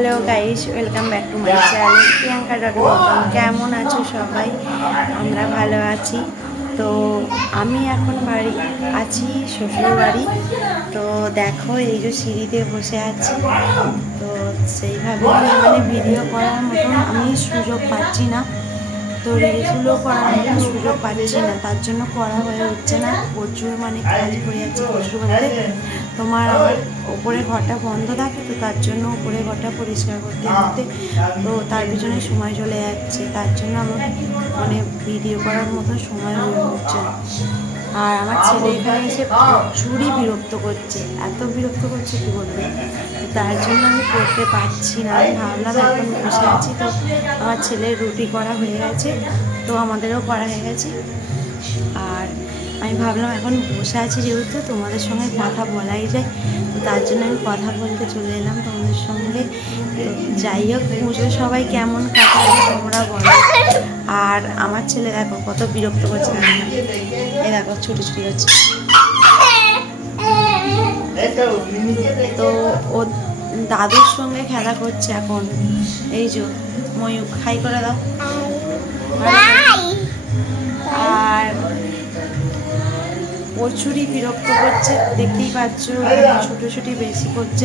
Hello guys, welcome back to my channel Priyanka dot. কেমন আছো সবাই? আমরা ভালো আছি। তো আমি এখন বাড়ি আছি, শ্বশুর বাড়ি। তো দেখো, এই যে সিঁড়িতে বসে আছি। তো সেইভাবে মানে ভিডিও করার মতন আমি সুযোগ পাচ্ছি না। তো রিলসগুলো করার মতন সুযোগ পাচ্ছি না, তার জন্য করা হয়ে উঠছে না। প্রচুর মানে কাজ করে যাচ্ছে। প্রচুর বলতে তোমার আমার ওপরে ঘরটা বন্ধ থাকে, তো তার জন্য ওপরে ঘরটা পরিষ্কার করতে করতে তো তার পিছনে সময় চলে যাচ্ছে। তার জন্য আমার মানে ভিডিও করার মতো সময় হয়ে উঠছে না। আর আমার ছেলে এখানে এসে প্রচুরই বিরক্ত করছে, এত বিরক্ত করছে কী বলবে। তো তার জন্য আমি করতে পারছি না। আমি ভাবলাম এখন বসে আছি, তো আমার ছেলের রুটি করা হয়ে গেছে, তো আমাদেরও করা হয়ে গেছে। আর আমি ভাবলাম এখন বসে আছি যেহেতু তোমাদের সঙ্গে কথা বলাই যায়, তো তার জন্য আমি কথা বলতে চলে এলাম তোমাদের সঙ্গে। তো যাই হোক, পুজো সবাই কেমন কাটাবে তোমরা বলো। আর আমার ছেলে দেখো কত বিরক্ত করছে, এই দেখো ছুটি ছুটি হচ্ছে। তো ও দাদুর সঙ্গে খেলা করছে এখন। এই যে ময়ূক, হাই করে দাও। আর প্রচুরই বিরক্ত করছে, দেখতেই পাচ্ছ, ছুটোছুটি বেশি করছে।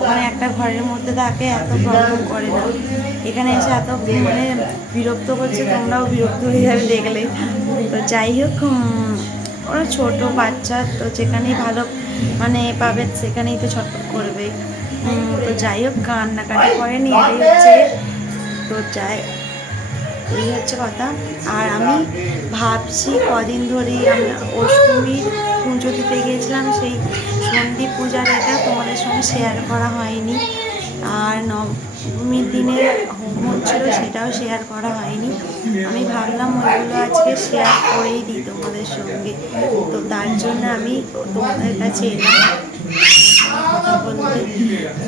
ওখানে একটা ঘরের মধ্যে থাকে, এত প্রবলেম করে না। এখানে এসে এত মানে বিরক্ত করছে, তোমরাও বিরক্ত হয়ে যাবে দেখলে। তো যাই হোক, ওরা ছোটো বাচ্চা, তো যেখানেই ভালো মানে পাবে সেখানেই তো ছটফট করবে। তো যাই হোক, কান্নাকাটি করেনি, এটাই হচ্ছে। তো যাই, এই হচ্ছে কথা। আর আমি ভাবছি কদিন ধরেই আমরা অষ্টমীর পুজো দিতে গিয়েছিলাম, সেই সন্ধি পূজার এটা তোমাদের সঙ্গে শেয়ার করা হয়নি। আর নবমীর দিনে হোম হচ্ছিল, সেটাও শেয়ার করা হয়নি। আমি ভাবলাম ওইগুলো আজকে শেয়ার করেই দিই তোমাদের সঙ্গে। তো তার জন্য আমি তোমাদের কাছে এলাম কথা বলতে।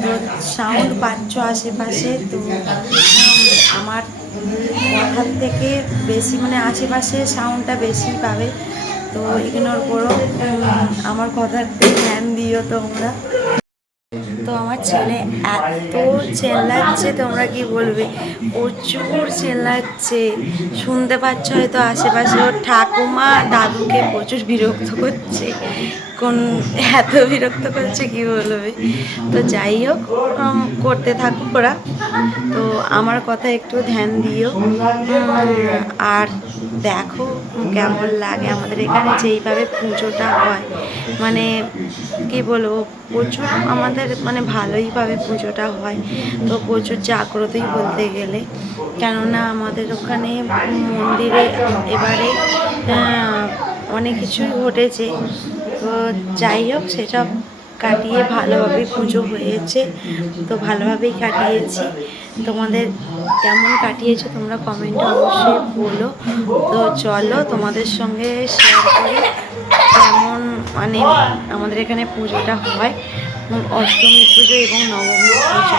তো সাউন্ড পাচ্ছ আশেপাশে, তো আমার কথার থেকে বেশি মানে আশেপাশে সাউন্ডটা বেশি পাবে, তো ইগনোর করো। আমার কথার ধ্যান দিও তোমরা। তো আমার ছেলে এত চেল্লাচ্ছে, তোমরা কি বলবে, প্রচুর চেল্লাচ্ছে। শুনতে পাচ্ছ হয়তো আশেপাশে, ওর ঠাকুমা দাদুকে প্রচুর বিরক্ত করছে। কোন এত বিরক্ত করছে কি বলবে। তো যাই হোক, করতে থাকুক ওরা। তো আমার কথা একটু ধ্যান দিও। আর দেখো কেমন লাগে আমাদের এখানে যেইভাবে পুজোটা হয়, মানে কি বলবো, প্রচুর আমাদের মানে ভালোইভাবে পুজোটা হয়। তো প্রচুর জাগ্রতই বলতে গেলে, কেননা আমাদের ওখানে মন্দিরে এবারে অনেক কিছুই ঘটেছে। তো যাই হোক, সেসব কাটিয়ে ভালোভাবে পুজো হয়েছে, তো ভালোভাবেই কাটিয়েছি। তোমাদের কেমন কাটিয়েছো তোমরা কমেন্টে অবশ্যই বলো। তো চলো তোমাদের সঙ্গে শেয়ার করি কেমন মানে আমাদের এখানে পুজোটা হয়, অষ্টমী পুজো এবং নবমী পুজো।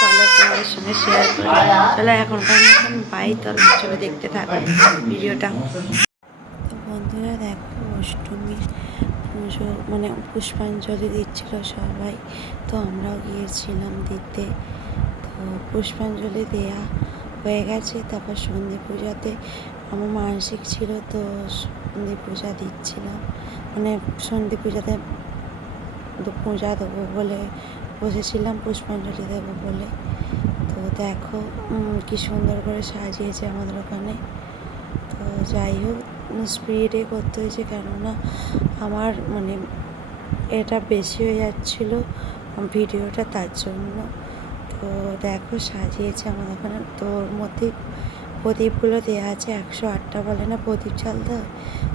চলো তোমাদের সঙ্গে শেয়ার করি। চলো এখনকার মতন বাই, তোর চলো দেখতে থাকো ভিডিওটা। তো বন্ধুরা দেখো, অষ্টমীর পুজো মানে পুষ্পাঞ্জলি দিচ্ছিল সবাই, তো আমরাও গিয়েছিলাম দিতে। তো পুষ্পাঞ্জলি দেয়া হয়ে গেছে। তারপর সন্ধি পূজাতে আমার মানসিক ছিল, তো সন্ধি পূজা দিচ্ছিলাম, মানে সন্ধি পূজাতে পূজা দেবো বলে বসেছিলাম, পুষ্পাঞ্জলি দেবো বলে। তো দেখো কি সুন্দর করে সাজিয়েছে আমাদের ওখানে। তো যাই হোক, স্পিডে করতে হয়েছে, কেননা আমার মানে এটা বেশি হয়ে যাচ্ছিলো ভিডিওটা, তার জন্য। তো দেখো সাজিয়েছে আমাদের ওখানে। তো ওর মধ্যে প্রদীপগুলো দেওয়া আছে, 108টা বলে না প্রদীপ জ্বালতে হয়,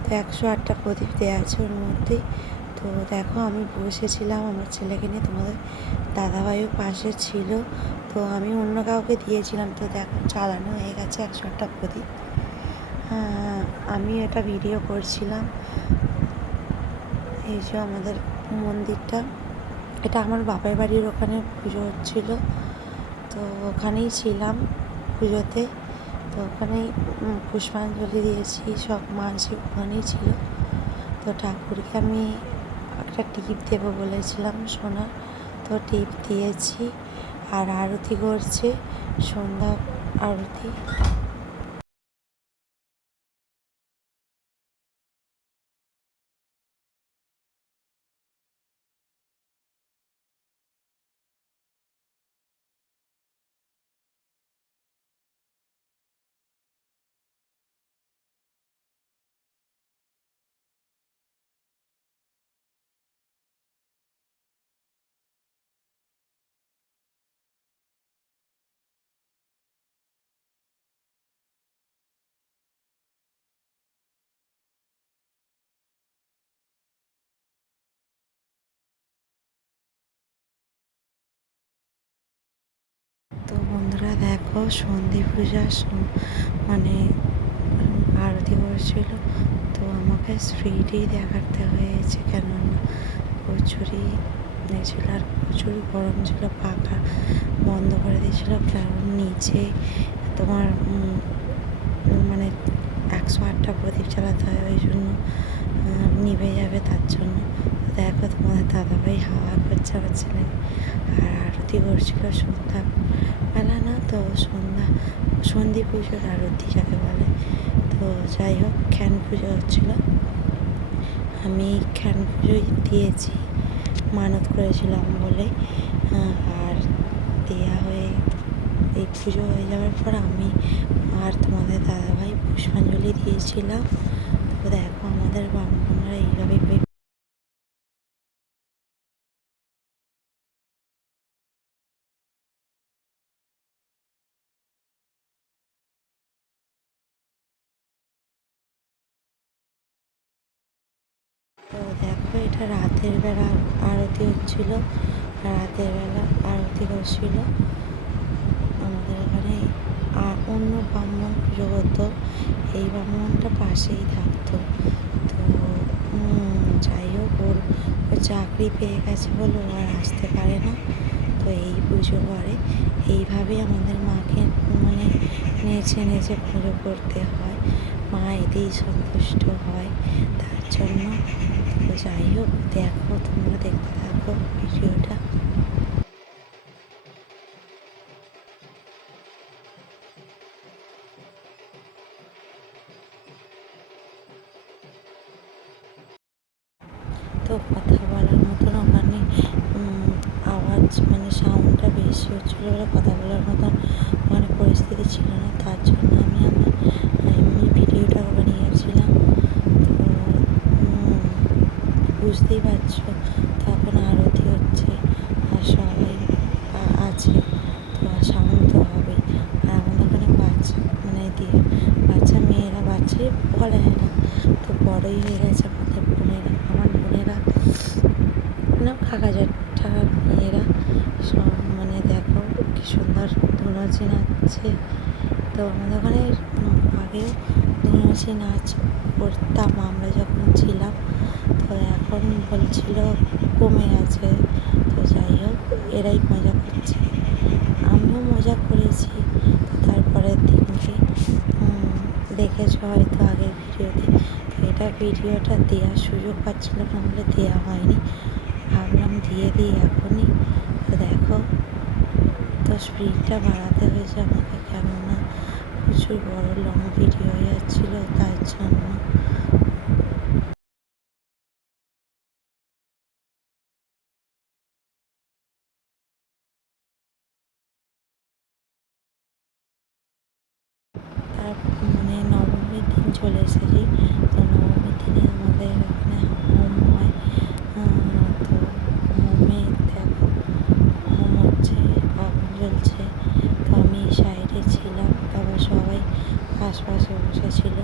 তো 108টা প্রদীপ দেওয়া আছে ওর মধ্যেই। তো দেখো আমি বসেছিলাম আমার ছেলেকে নিয়ে, তোমাদের দাদাভাইও পাশে ছিল। তো আমি অন্য কাউকে দিয়েছিলাম, তো দেখো জ্বালানো হয়ে গেছে 108টা প্রদীপ। আমি এটা ভিডিও করছিলাম। এই যে আমাদের মন্দিরটা, এটা আমার বাপের বাড়ির ওখানে পুজো হচ্ছিল, তো ওখানেই ছিলাম পুজোতে। তো ওখানেই পুষ্পাঞ্জলি দিয়েছি, সব মানসিক ওখানেই ছিল। তো ঠাকুরকে আমি একটা টিপ দেবো বলেছিলাম সোনা, তো টিপ দিয়েছি। আর আরতি করছে, সন্ধ্যা আরতি। তো বন্ধুরা দেখো, সন্ধি পূজার মানে আরতি করছিল, তো আমাকে স্পিডই দেখাতে হয়েছে, কেননা প্রচুরই ছিল আর প্রচুর গরম ছিল। পাখা বন্ধ করে দিয়েছিল, কারণ নিচে তোমার মানে 108টা প্রদীপ চালাতে হয়, ওই জন্য নিভে যাবে, তার জন্য। দেখো তোমাদের দাদাভাই হাওয়া করছে আমার ছেলে, আর আরতি করছিল সন্ধ্যা বেলা, না তো সন্ধি পুজোর আরতি যাকে বলে। তো যাই হোক, খ্যান পুজো হচ্ছিলো, আমি খ্যান পুজোই দিয়েছি, মানত করেছিলাম বলে। আর দেয়া হয়ে এই পুজো হয়ে যাওয়ার পর আমি আর তোমাদের দাদাভাই পুষ্পাঞ্জলি দিয়েছিলাম। তো দেখো আমাদের ব্রাহ্মণরা এইভাবে তো দেখো, এটা রাতের বেলা আরতি হচ্ছিলো, রাতের বেলা আরতি করছিল আমাদের এখানে। আর অন্য ব্রাহ্মণ পুজো করতো, এই ব্রাহ্মণটা পাশেই থাকতো। তো যাই হোক, ওর চাকরি পেয়ে গেছে বলে ও আর আসতে পারে না, তো এই পুজো করে। এইভাবেই আমাদের মাকে মানে নেচে নেচে পুজো করতে হয়, মা এতেই সন্তুষ্ট হয়, তার জন্য। তো যাই হোক, দেখো, তোমরা দেখতে থাকো ভিডিওটা। তো কথা বলার মতন ওখানে আওয়াজ মানে সাউন্ডটা বেশি হচ্ছিলো বলে কথা বলার মতন ওখানে পরিস্থিতি ছিল না, তার জন্য আমি আমার এমনি ভিডিওটা ওখানে নিয়েছিলাম। তো বুঝতেই পারছো, তখন আরতি হচ্ছে আর সবাই আছে, তো সাউন্ড তো হবে। আর আমাদের ওখানে বাচ্চা মানে বাচ্চা মেয়েরা, বাচ্চাই বলা হয় না, তো বড়ই হয়ে গেছে আমাদের বোনেরা, আমার বোনেরা না, কাকা জ্যাঠার মেয়েরা সব, মানে দেখো কি সুন্দর ধুনুচি নাচছে। তো আমাদের ওখানে আগেও ধুনুচি নাচ করতাম আমরা যখন ছিলাম, তো এখন বলছিল কমে গেছে। তো যাই হোক, এরাই মজা করছে, আমিও মজা করেছি। তো তারপরের দিনকে দেখেছ হয়তো আগের ভিডিওতে, তো এটা ভিডিওটা দেওয়ার সুযোগ পাচ্ছিলাম না বলে দেওয়া হয়নি, ভাবলাম দিয়ে দিই এখনই। তো দেখো, তো স্পিডটা বাড়াতে হয়েছে আমাকে, কেননা প্রচুর বড় লং ভিডিও হয়ে যাচ্ছিলো, তার জন্য। তার মানে নবমীর দিন চলে এসেছি, তো নবমীর দিনে আমাদের এখানে হোম হয়। তো হোমে দেখো, হোম হচ্ছে, আগুন জ্বলছে, তো আমি সাইডে ছিলাম, তারপর সবাই আশপাশে বসেছিল,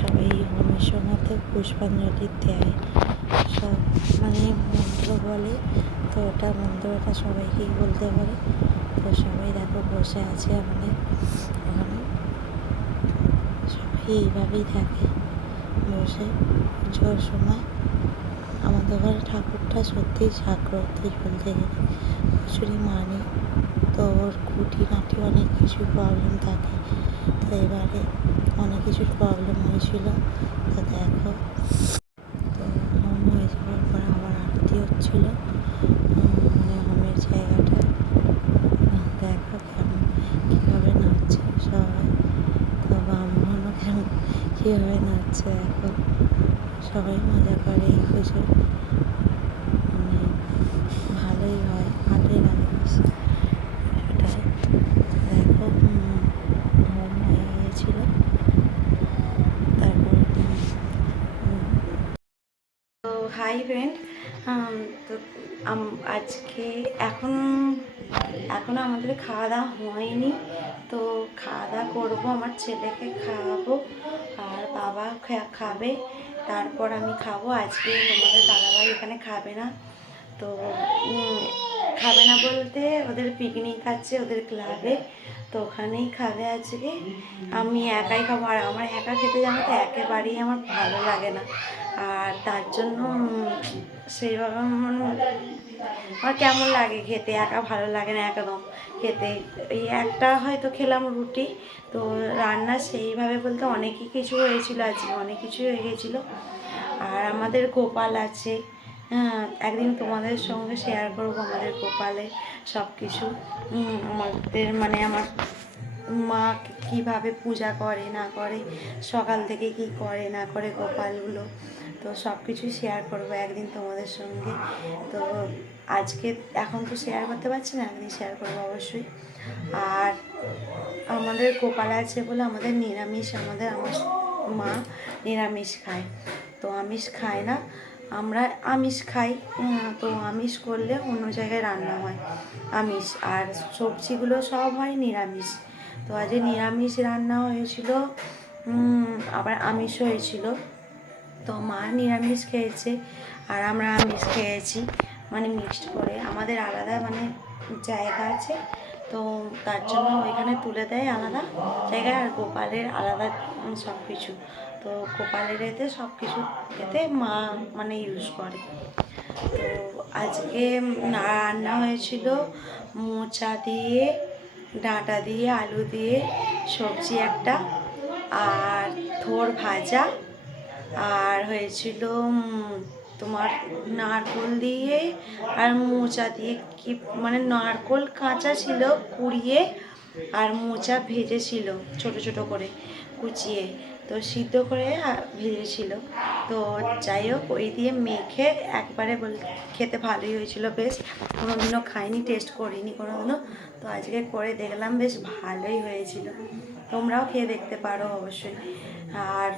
সবাই হোমের সময়তে পুষ্পাঞ্জলি দেয়, সব মানে মন্ত্র বলে, তো ওটা মন্ত্রটা সবাইকেই বলতে পারে। তো সবাই দেখো বসে আছে আমাদের ওখানে, সবাই এইভাবেই থাকে বসে পুজোর সময়। আমাদের ঘরে ঠাকুরটা সত্যিই জাগ্রত বলতে গেলে, প্রচুরই মানে। তো ওর খুঁটিনাটি অনেক কিছু প্রবলেম থাকে, তো এবারে অনেক কিছুর প্রবলেম হয়েছিল। তো দেখো, তো হোম হয়ে যাওয়ার পর আবার আরতি হচ্ছিলো, মানে হোমের জায়গাটা কীভাবে নাচছে দেখো, সবাই মজা করে এই পুজো, মানে ভালোই হয়, ভালোই লাগে বেশ। সেটাই দেখো, হোম হয়ে গিয়েছিল, তারপর তো হাই ফ্রেন্ড। তো আজকে এখনো আমাদের খাওয়া দাওয়া হয়নি, তো খাওয়া দাওয়া করবো, আমার ছেলেকে খাওয়াবো আর বাবা খাবে, তারপর আমি খাবো। আজকে তোমাদের দাদাভাই এখানে খাবে না, তো খাবে না বলতে ওদের পিকনিক আছে ওদের ক্লাবে, তো ওখানেই খাবে আজকে। আমি একাই খাবো, আর আমার একা খেতে জানো তো একেবারেই আমার ভালো লাগে না, আর তার জন্য সেইভাবে আমার কেমন লাগে খেতে, একা ভালো লাগে না একদম খেতে। এই একটা হয়তো খেলাম রুটি, তো রান্না সেইভাবে বলতে অনেকই কিছু হয়েছিল, আজকে অনেক কিছু হয়ে গেছিলো। আর আমাদের গোপাল আছে, হ্যাঁ একদিন তোমাদের সঙ্গে শেয়ার করবো আমাদের গোপালে সব কিছু। আমাদের মানে আমার মা কীভাবে পূজা করে না করে, সকাল থেকে কি করে না করে গোপালগুলো, তো সব কিছুই শেয়ার করবো একদিন তোমাদের সঙ্গে। তো আজকে এখন তো শেয়ার করতে পারছি না, একদিন শেয়ার করবো অবশ্যই। আর আমাদের গোপাল আছে বলে আমাদের নিরামিষ, আমার মা নিরামিষ খায়, তো আমিষ খায় না, আমরা আমিষ খাই। তো আমিষ করলে অন্য জায়গায় রান্না হয় আমিষ, আর সবজিগুলো সব হয় নিরামিষ। তো আজকে নিরামিষ রান্না হয়েছিল, আবার আমিষ হয়েছিল। তো মা নিরামিষ খেয়েছে আর আমরা আমিষ খেয়েছি, মানে মিক্সড করে। আমাদের আলাদা মানে জায়গা আছে, তো তার জন্য ওইখানে তুলে দেয় আলাদা জায়গায়, আর গোপালের আলাদা সব কিছু। তো গোপালের এতে সব কিছু এতে মা মানে ইউজ করে। তো আজকে রান্না হয়েছিল মোচা দিয়ে, ডাঁটা দিয়ে, আলু দিয়ে সবজি একটা, আর থোড় ভাজা, আর হয়েছিল তোমার নারকোল দিয়ে আর মোচা দিয়ে, কি মানে নারকোল কাঁচা ছিল কুড়িয়ে, আর মোচা ভেজেছিল ছোট ছোট করে কুচিয়ে, তো সিদ্ধ করে ভেজেছিল। তো যাই হোক ওই দিয়ে মেখে একবারে খেতে ভালোই হয়েছিল বেশ, কোনোদিনও খাইনি, টেস্ট করিনি কোনোদিনও, তো আজকে করে দেখলাম বেশ ভালোই হয়েছিল। তোমরাও খেয়ে দেখতে পারো অবশ্যই। আর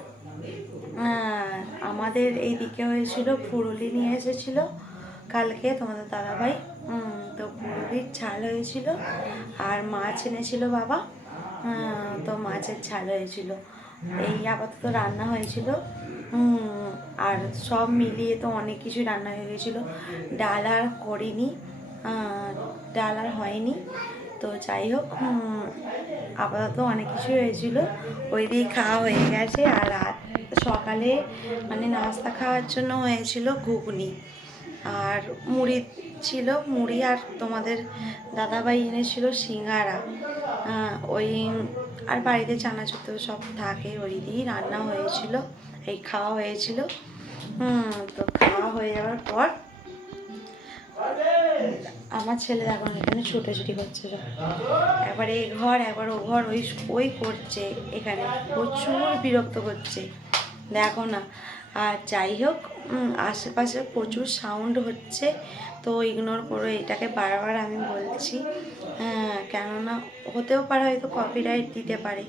আমাদের এই দিকে হয়েছিল ফুরুলি নিয়ে এসেছিলো কালকে তোমাদের দাদাভাই, তো ফুরুলির ঝাল হয়েছিল, আর মাছ এনেছিল বাবা, তো মাছের ঝাল হয়েছিল। এই আপাতত রান্না হয়েছিল, আর সব মিলিয়ে তো অনেক কিছু রান্না হয়ে গেছিলো। ডাল আর করিনি, ডাল আর হয়নি, তো যাই হোক আপাতত অনেক কিছু হয়েছিল, ওই দিয়ে খাওয়া হয়ে গেছে। আর রাত সকালে মানে নাস্তা খাওয়ার জন্য হয়েছিল ঘুগনি আর মুড়ি ছিল, মুড়ি, আর তোমাদের দাদাভাই এনেছিল সিঙ্গারা, ওই আর বাড়িতে চানাচুর তো সব থাকে, ওই দিয়েই রান্না হয়েছিল, এই খাওয়া হয়েছিল। তো খাওয়া হয়ে যাওয়ার পর আমার ছেলে দেখো এখানে ছুটোছুটি করছে, সব একবার এই ঘর একবার ও ঘর, ওই করছে, এখানে প্রচুর বিরক্ত করছে দেখো না। আর যাই হোক আশেপাশে প্রচুর সাউন্ড হচ্ছে, তো ইগনোর করো এটাকে, বারবার আমি বলছি, কেননা হতেও পারে হয়তো কপিরাইট দিতে পারে,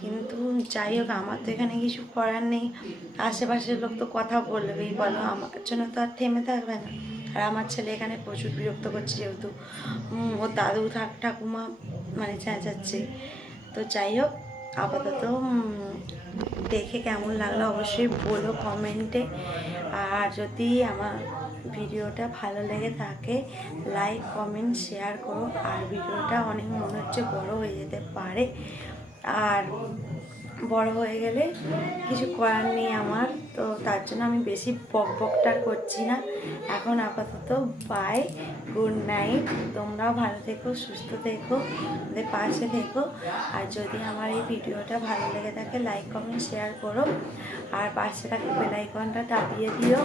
কিন্তু যাই হোক আমার তো এখানে কিছু করার নেই, আশেপাশের লোক তো কথা বলবেই, বলো আমার জন্য তো আর থেমে থাকবে না। আর আমার ছেলে এখানে প্রচুর বিরক্ত করছে, যেহেতু ও দাদু ঠাকুমা মানে চেঁচাচ্ছে। তো যাই হোক আপাতত দেখে কেমন লাগলো অবশ্যই বলো কমেন্টে, আর যদি আমার ভিডিওটা ভালো লেগে থাকে লাইক কমেন্ট শেয়ার করো। আর ভিডিওটা অনেক মনে হচ্ছে বড় হয়ে যেতে পারে, আর বড় হয়ে গেলে কিছু করার নেই আমার, তো তার জন্য আমি বেশি বকটা করছি না এখন। আপাতত বাই, গুড নাইট, তোমরাও ভালো থেকো, সুস্থ থেকো, আমাদের পাশে থেকো। আর যদি আমার এই ভিডিওটা ভালো লেগে থাকে লাইক কমেন্ট শেয়ার করো, আর পাশে থাকা বেল আইকনটা দাবিয়ে দিও,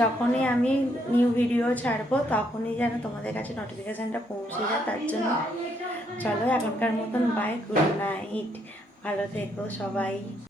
যখনই আমি নিউ ভিডিও ছাড়বো তখনই যেন তোমাদের কাছে নোটিফিকেশানটা পৌঁছে যায়, তার জন্য চলো এখনকার মতন বাই, গুড নাইট, ভালো থেকো সবাই।